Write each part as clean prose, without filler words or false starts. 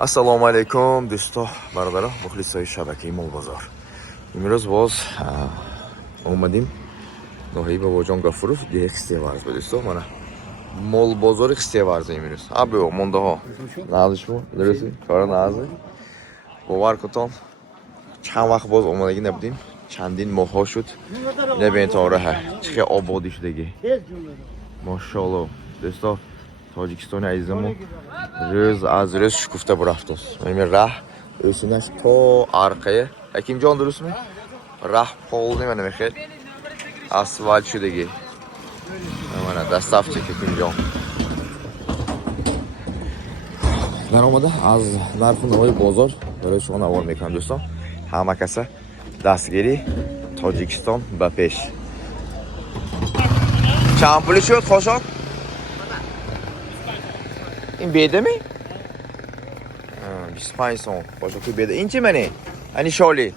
Assalomu alaykum do'stlar, barodalar, muxlislar shabakasi Mol bozor. Imroz boz omadim Nohi Bobojon G'afurov Xtevarz do'stlar, mana Mol bozori Xtevarz imroz. Abi o mondaho. Nazishmo, درستی؟ کار نازه. باور کتام چند وقت باز اومدگی نبودیم. چندین ماه شد. نبین تا راه. چه آبادی شدگی. ماشاءالله. دوستا تاجیکستان عزیزمون روز از روز شکفته برفت است. این راه اوسینش تا عرقه. حکیم جان درست می؟ راه پول نمی‌کنه میخواد. اسفالت شدگی. من دستاف حکیم جان. من اومده از نرخ نوای بازار برای شما نوار میکنم دوستان. همه کسا دستگیری تاجیکستان به پیش. چند پولی شد خوشان؟ این بیده می؟ 25 سون خوشان که بیده. این چی منی؟ اینی شالی؟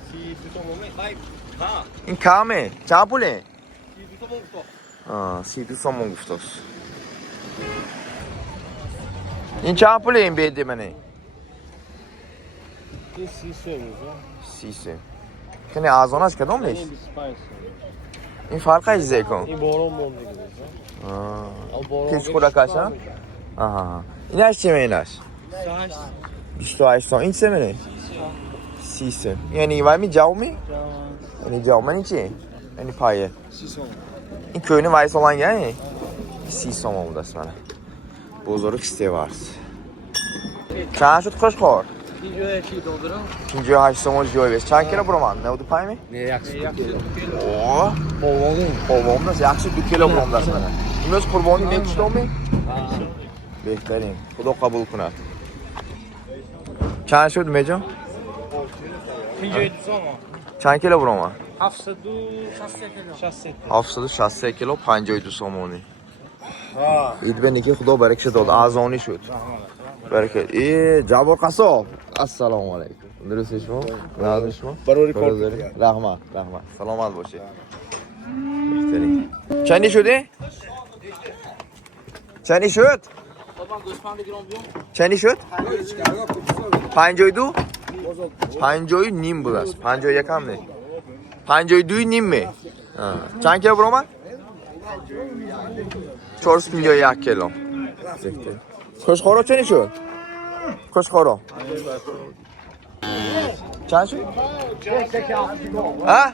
این کامه؟ چند پولی؟ 32 سومون گفت است. این چند پولی این بیده منی؟ این 30 میشه. 30. کنی آزانش کدام نیست؟ 25. این فرق ایزه کن. این بارون مونده گذاشته. کیش خورده کاشا؟ آها. اینش چی میناش؟ 28 سون. این چه منی؟ 30. یعنی وای جاومی؟ یعنی جاومی چی؟ یعنی پایه. 30 این کöyünün vayıs olan yani 30 som oldu aslında. Bozoruk Xtevarz. Çan şut xoş xor. İkinci 8 som joy bes. Çan kilo broman. Ne oldu pay mı? Ne yaxşı. Oo. Polvonum da yaxşı 2 kilo brom da aslında. İmroz qurboni ne kilo mi? Behtarin. Xudo qabul kunad. Çan şut mejo? İkinci 7 som. Çan kilo broma? 760 kilo 52 somoni. ایدبنی که خدا برکت داد آزانی شد برکت جواب قصاب السلام علیکم درست شما ناز شما برای رحمت سلامت باشید چندی شده چندی شد چندی شد 52 52 نیم بود است 51 هم نه 52 نیم می چند کیلو برام 451 کیلو. خوشخورا چنی شد؟ خوشخورا. چند شد؟ ها؟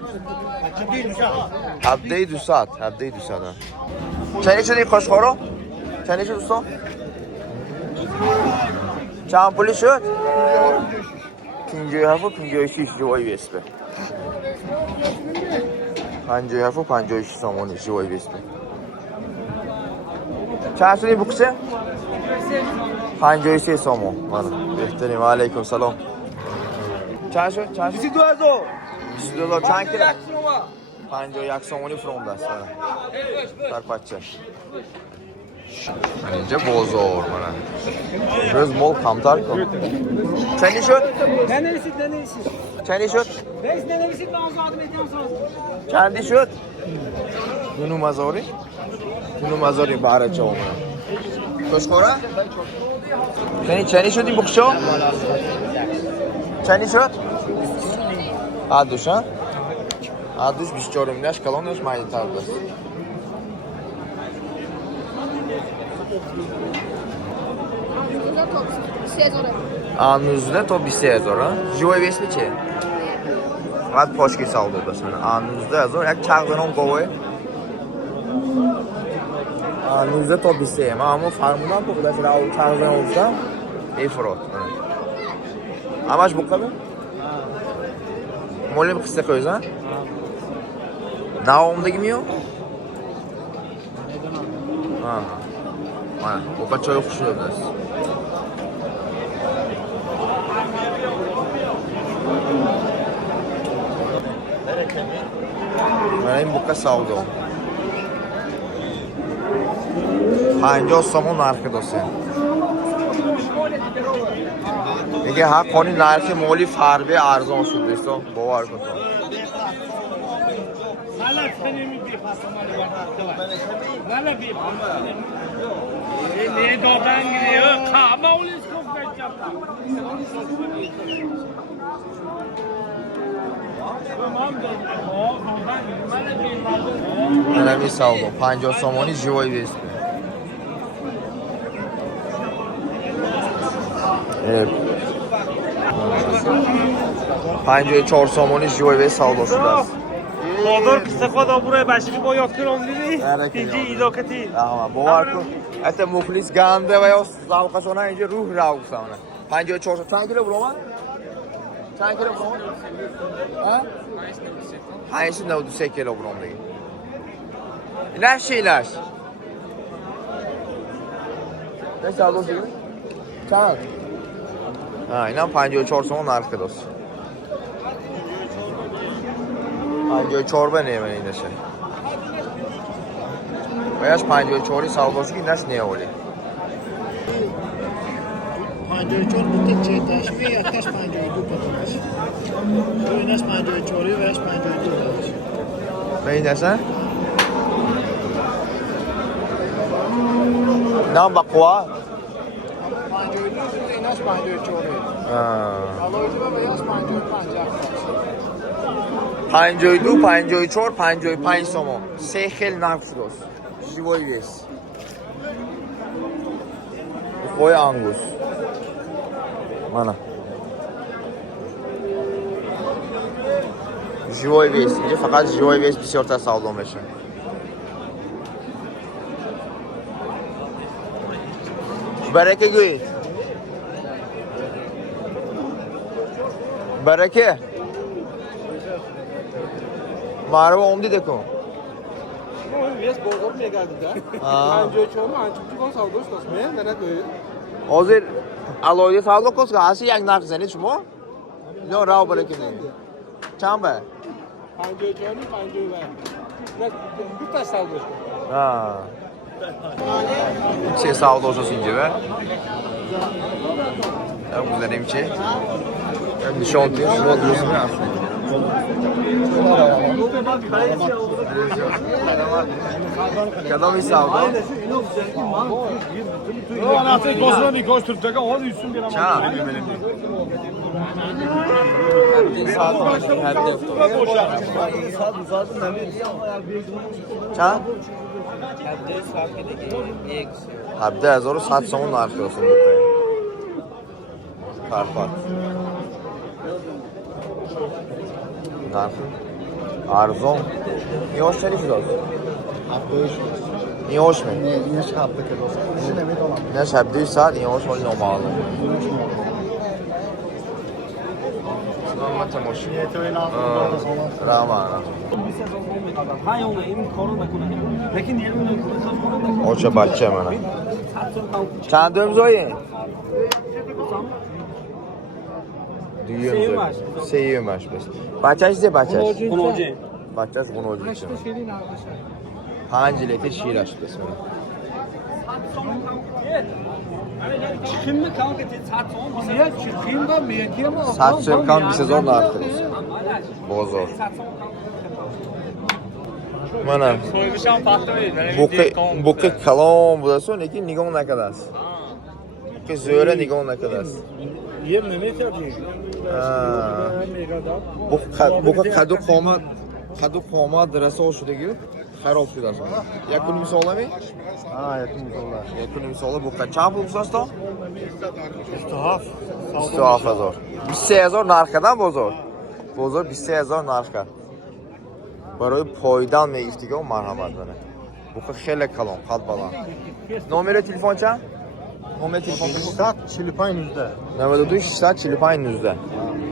7200. چنی شدی خوشخورا؟ چنی شد دوستان؟ چند پولی شد؟ 57 و 56 جوایی بیسته 57 و 56 سامانی جوایی بیسته چند شدی بکشه؟ 53 سامون بهترین علیکم سلام چند شد؟ 22000 22,000 چند کیلو؟ 51 سامونی فروم دست بر بچه اینجا بازار روز مول کمتر کن چندی شد؟ چندی شد؟ چندی شد؟ دونو مزاری باره چه اومد خوشخوره؟ چندی شد این بخشا؟ چندی شد؟ عدوش ها؟ عدوش 24 میلیش کلانش مایده تر دست آنوزده تا 23000 ها؟ جوی بیس میچه؟ فقط پاشکی سال داد بسن آنوزده هزار یک چق دنام قوه 19 تا 23 من همون فرمودم که خودش رو تقریبا افتم افراد همش بقبه مولی بخسته کویزن نه اومدگی میو بقا چای خوش شده است من این بقا ساوده 50 سومون نرخ داشته میگه حق کنی نرخ مولی فربه ارزان شد دوستان باور کن Mana bir savdo 50 somoni живой вес. 54 somoni живой вес savdo shudasiz. بازار استفاده برای باشی با یاد کنم دیدی اینجا ایداکتی Aha, باور کن. حتی مخلص گنده و یا ذوقشونه اینجا روح راوسانه. 54 چند کیلو برام؟ چند کیلو برام؟ ها؟ 593 کیلو برام دیگه. اینش چیلاش؟ نه سالوس دیگه؟ چند؟ اینا 54 سوم نرخ داشت. 54 بنه من اینشه. باید 54 سال باشه که نش نیاوری. 54 بوده چه تشمی یکش 52 پتنش. اینش 54 و اینش 52 داشت. به این دسته؟ نام بقوا؟ 52 بوده اینش 54. علایجه به اینش 55 52, 54, 55 somo. سه خیلی نرخ شداست. живой вес. Qo'y angus. Mana. живой вес. اینجا فقط живой вес بسیار تا savdo میشه. برکه گویید. برکه. معرو عمدی دکن. Вес бозор мегадида. 54 анчугон савдош дошт. Мен нана гӯй. Hozir aloyda savdo qilsa, hasi yangi narx zanid shuma? Yo, rav barakini. Chand ba? 54 50 va. Bitta savdosh. Ha. Şey savdo olsun ince be. Ya bunlarım ki. Nişan diyor, şuna diyorsun ya. Kadam iyi savdo. Anası kosuna bir koşturacak hadi üstün bir ama. Çağ. Çağ. 1700 so'm narxi olsun bitta. Farqat. Narxi arzon. Yoshchalik shunday. 70. Yoshmi? Ne, اینش 70 کیلو. چیزی نمیدونم. نه شب 2 ساعت yosh ولی نامعلوم. سلامت ماشین. تو این آخر رحمان. ها اون این کارو نکنه. لیکن یه اون کارو اوچه بچه منه. چند امضایی؟ سه سه ماش بس. بچه‌ش چیه بچه‌ش؟ خونوجه بچه‌ش خونوجه میشه. 5 لیتر شیرش بس. Şimdi kanka saat 10 ya çıkayım da meyekiyim ama Saat sökkan 20000 narxi. Bozor. Mana soymuşam patlamaydı. buqi kalom bo'laso, lekin nigon nakadasi. Buqi zo'ra nigon nakadasi. yer nمی‌کردی. Buqi qadu qomat rasa shudagi xarob shudasi. Yakuni misolami? Ha, yakın dolar. Yakuni misoli buqi chap bo'lsa-sto? İstihaf. 23000. 23000 narxdan bozor. Bozor 23000 narxga. برای پایدن میگفتیگه مرحمت بنه. بخو خیلی کلام قد بالا. نمره تلفن چند؟ نمره تلفن 45 yüzde. 92 645 19.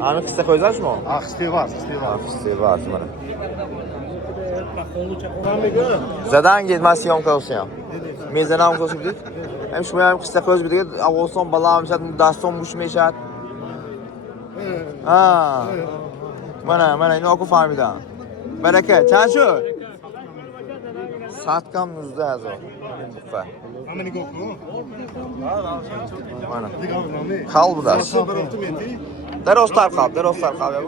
Anı kısa koyacağız mı? Aksiti var, Aksiti var bana. Ben bir gün. Zaten git masiyom kalsın. Mezanam kalsın dedik. Hem şu hem kısa koyuz bir de Ağustos balam şat daston buş meşat. Ha. Mana اینو آکو فهمیدم. برکه چند شد؟ 100 کم 19000. Hamini goklu. Mana. Hadi kavramı. Kal bu da. Bıraktım eti. درست کال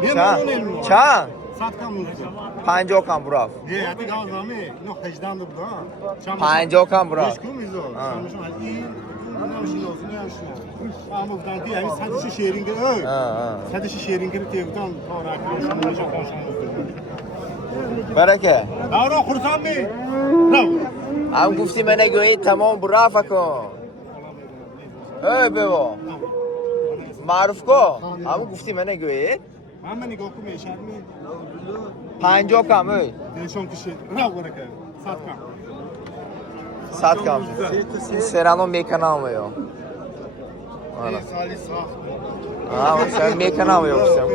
Niye چند؟ memnun elmi? چند؟ Satkam yüzde. 50 kam burav. Ne, hadi gazlami. No, 18 dur da. 50 kam burav. Beş kum izo. Şamuşum hadi. Ne şey olsun, ne şey olsun. Ama bu da diye sadece şehrin gir. Sadece şehrin gir diye buradan sonra akıllı olacak konuşmamız. Baraka. Davro xursam mi? Bravo. هم گفتی منه گویی تمام برا فکن ای بابا معروف کو هم گفتی منه گویی همه نگاه کن میشن می 50 کم ای نشون کشید برو برکه 100 100 کم کم سرانو میکنم یا سالی ساخت ها sen میکنم یا گفتم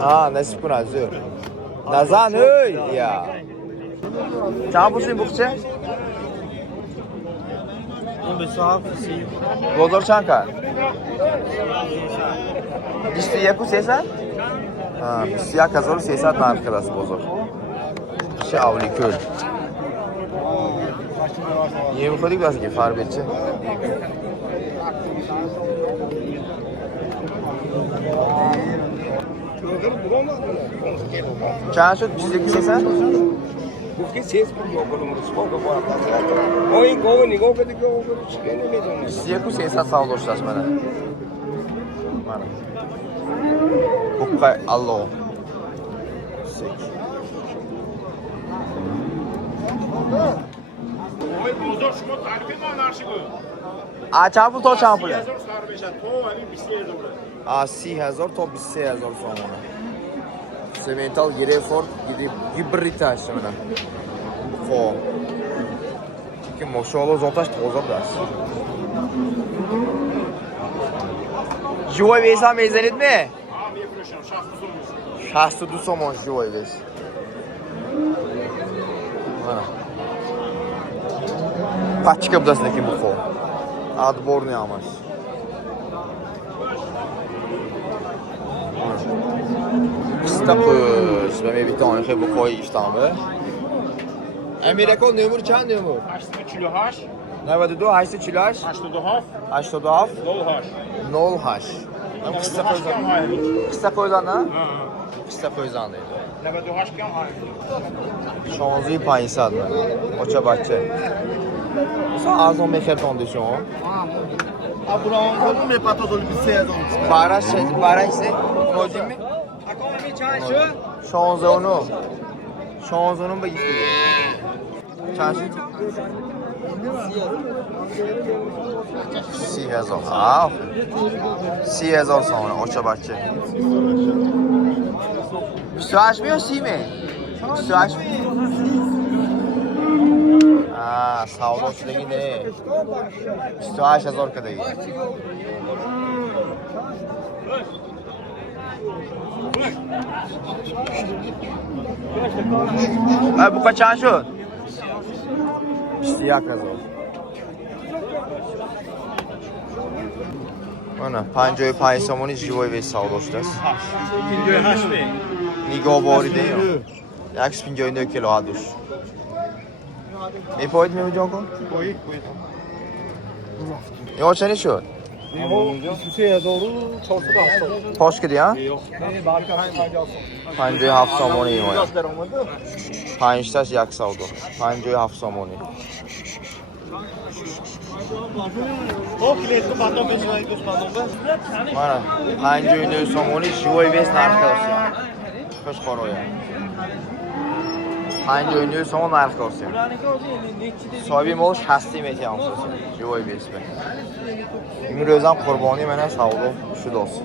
ها نصیب کن از زور نزن ای یا چند بوشین بخچه؟ اون به صاحب بازار چند کرد؟ 21 و 300؟ 21,300 نرخ کرد از بازار چه اولی کل یه میخوادی بس که فر بچه چند شد 21,300؟ گفتی 3 میلیون کنم این گاو نگاه کنید که چیکار نمی‌دونم 21,300 سال داشته است منه بقای الله بازار شما تعریف ما نرشیگو چند پول تا چند پوله؟ 30,000 سر بشن تو ولی 20,000 30,000 تا 23,000 سامانه سمنتال گرفورد گیبریت هست منه خب که ماشاءالله ذاتش تازه است جوای بیس هم میزنید می؟ 62 سامان جوای بیس پچکه بدست نکی بخور ادبار نیامش استقوش و میبیتانی خیلی بخواه ایشتامه امریکا نمور چند نمور؟ 848 92 848 87 87 08 08 قصه koydan ne? قصه koydan değil. 98 کم های 11500 من. Oça بچه. مثلا ارزان میخردانده شما. ابراهیم خودم میپاتا دل 20,000 برای سه نوجیم می؟ اکام می چند شد 16 اونو 16 اونو بگید چند شد؟ 30,000 30,000 سامانه اوچا بچه 28 می یا 30 می؟ 28 می؟ سودا شدگی نه 28,000 کدگی بوکا چند شد؟ 21,000 نه 55 سامانی جوای وی سودا شده است 58 می نگاه باریده یا 159 کیلو هدوش میپاید میمون کن؟ باید یا چنی شد؟ 23,480 پاش کدی ها؟ 57 سامانی ایمایا 5 تاش 1 سودا 57 سامانی او کلیتو باتا بچنای دوست باتا مانا 59 سامانی جوای بیس نرخ داشتیم خوش خوارویا 59 سامان نرخ داشتیم صاحبی مالش هستی میتیم جوای بیس به این روزم قربانی منه سودا شده است